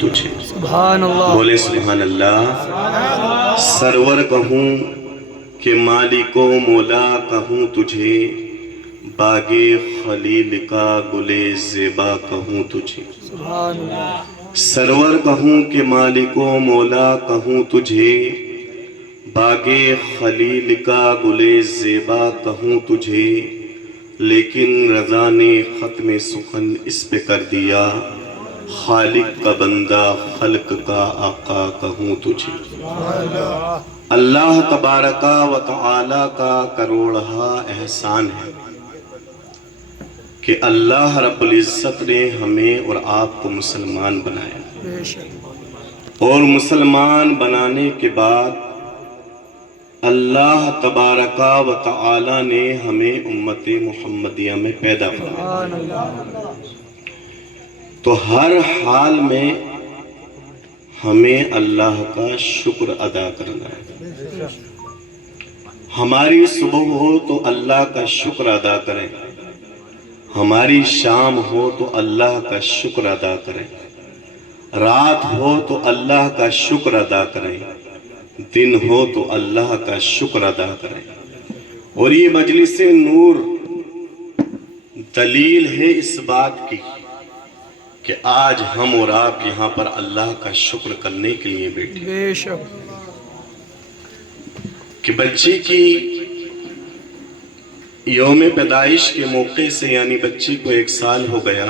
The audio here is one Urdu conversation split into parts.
تجھے۔ سبحان اللہ، بولے سبحان اللہ۔ سرور کہوں کہ مالک و مولا کہوں تجھے، باغ خلیل کا گلے زیبا کہوں تجھے۔ سبحان اللہ، سرور کہوں کہ مالک و مولا کہوں تجھے، باغ خلیل کا گلے زیبا کہوں تجھے، لیکن رضا نے ختم سخن اس پہ کر دیا، خالق کا بندہ خلق کا آقا کہوں تجھے۔ اللہ تبارک و تعالی کا کروڑہا احسان ہے کہ اللہ رب العزت نے ہمیں اور آپ کو مسلمان بنایا، بے شک، اور مسلمان بنانے کے بعد اللہ تبارک و تعالی نے ہمیں امت محمدیہ میں پیدا فرمایا۔ سبحان اللہ، تو ہر حال میں ہمیں اللہ کا شکر ادا کرنا ہے۔ ہماری صبح ہو تو اللہ کا شکر ادا کریں، ہماری شام ہو تو اللہ کا شکر ادا کریں، رات ہو تو اللہ کا شکر ادا کریں، دن ہو تو اللہ کا شکر ادا کریں۔ اور یہ مجلس نور دلیل ہے اس بات کی کہ آج ہم اور آپ یہاں پر اللہ کا شکر کرنے کے لیے بیٹھے، بے شک، کہ بچے کی یوم پیدائش کے موقع سے، یعنی بچی کو 1 سال ہو گیا،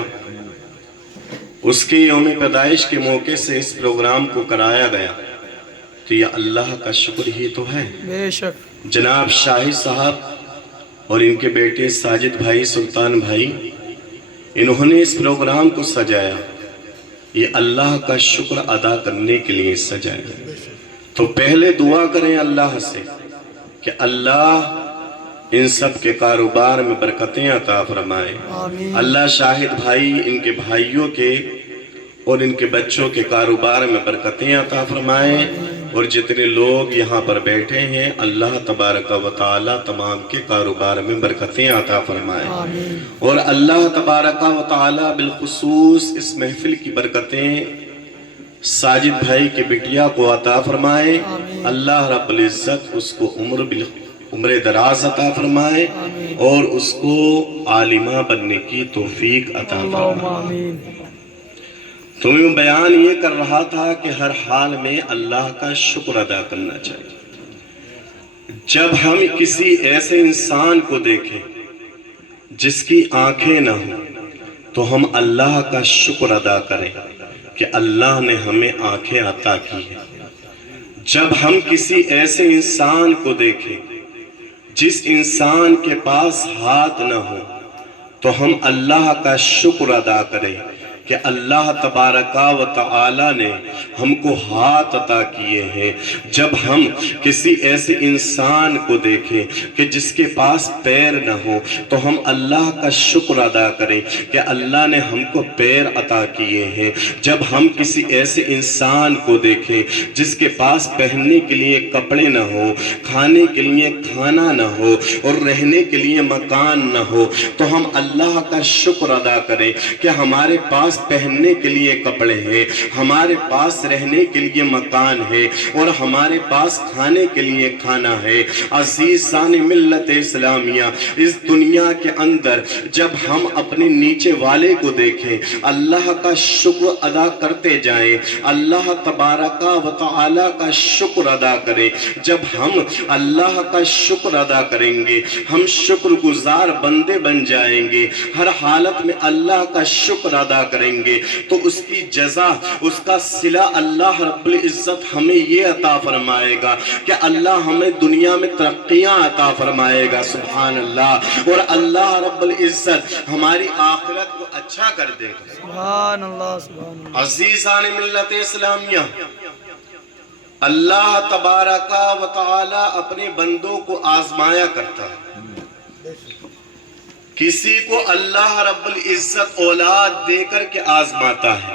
اس کے یوم پیدائش کے موقع سے اس پروگرام کو کرایا گیا، تو یہ اللہ کا شکر ہی تو ہے۔ بے شک، جناب شاہد صاحب اور ان کے بیٹے ساجد بھائی، سلطان بھائی، انہوں نے اس پروگرام کو سجایا، یہ اللہ کا شکر ادا کرنے کے لیے سجایا۔ تو پہلے دعا کریں اللہ سے کہ اللہ ان سب کے کاروبار میں برکتیں عطا فرمائے، آمین، اللہ شاہد بھائی، ان کے بھائیوں کے اور ان کے بچوں کے کاروبار میں برکتیں عطا فرمائے، اور جتنے لوگ یہاں پر بیٹھے ہیں اللہ تبارک و تعالی تمام کے کاروبار میں برکتیں عطا فرمائے، آمین، اور اللہ تبارک و تعالی بالخصوص اس محفل کی برکتیں ساجد بھائی کے بٹیا کو عطا فرمائے، آمین، اللہ رب العزت اس کو عمر دراز عطا فرمائے، آمین، اور اس کو عالمہ بننے کی توفیق عطا اللہم فرمائے۔ آمین، تو میں بیان یہ کر رہا تھا کہ ہر حال میں اللہ کا شکر ادا کرنا چاہیے۔ جب ہم کسی ایسے انسان کو دیکھیں جس کی آنکھیں نہ ہوں تو ہم اللہ کا شکر ادا کریں کہ اللہ نے ہمیں آنکھیں عطا کی ہیں۔ جب ہم کسی ایسے انسان کو دیکھیں جس انسان کے پاس ہاتھ نہ ہو تو ہم اللہ کا شکر ادا کریں کہ اللہ تبارک و تعالی نے ہم کو ہاتھ عطا کیے ہیں۔ جب ہم کسی ایسے انسان کو دیکھیں کہ جس کے پاس پیر نہ ہو تو ہم اللہ کا شکر ادا کریں کہ اللہ نے ہم کو پیر عطا کیے ہیں۔ جب ہم کسی ایسے انسان کو دیکھیں جس کے پاس پہننے کے لیے کپڑے نہ ہو، کھانے کے لیے کھانا نہ ہو، اور رہنے کے لیے مکان نہ ہو، تو ہم اللہ کا شکر ادا کریں کہ ہمارے پاس پہننے کے لیے کپڑے ہیں، ہمارے پاس رہنے کے لیے مکان ہے، اور ہمارے پاس کھانے کے لیے کھانا ہے۔ عزیزان ملت اسلامیہ، اس دنیا کے اندر جب ہم اپنے نیچے والے کو دیکھیں اللہ کا شکر ادا کرتے جائیں، اللہ تبارک و تعالی کا شکر ادا کریں۔ جب ہم اللہ کا شکر ادا کریں گے ہم شکر گزار بندے بن جائیں گے، ہر حالت میں اللہ کا شکر ادا کریں گے تو اس کی جزا، اس کا صلہ اللہ رب العزت ہمیں یہ عطا فرمائے گا کہ اللہ ہمیں دنیا میں ترقیاں عطا فرمائے گا، سبحان اللہ، اور اللہ رب العزت ہماری آخرت کو اچھا کر دے گا۔ سبحان اللہ، سبحان اللہ، عزیزان ملت اسلامیہ، اللہ تبارک و تعالی اپنے بندوں کو آزمایا کرتا ہے۔ کسی کو اللہ رب العزت اولاد دے کر کے آزماتا ہے،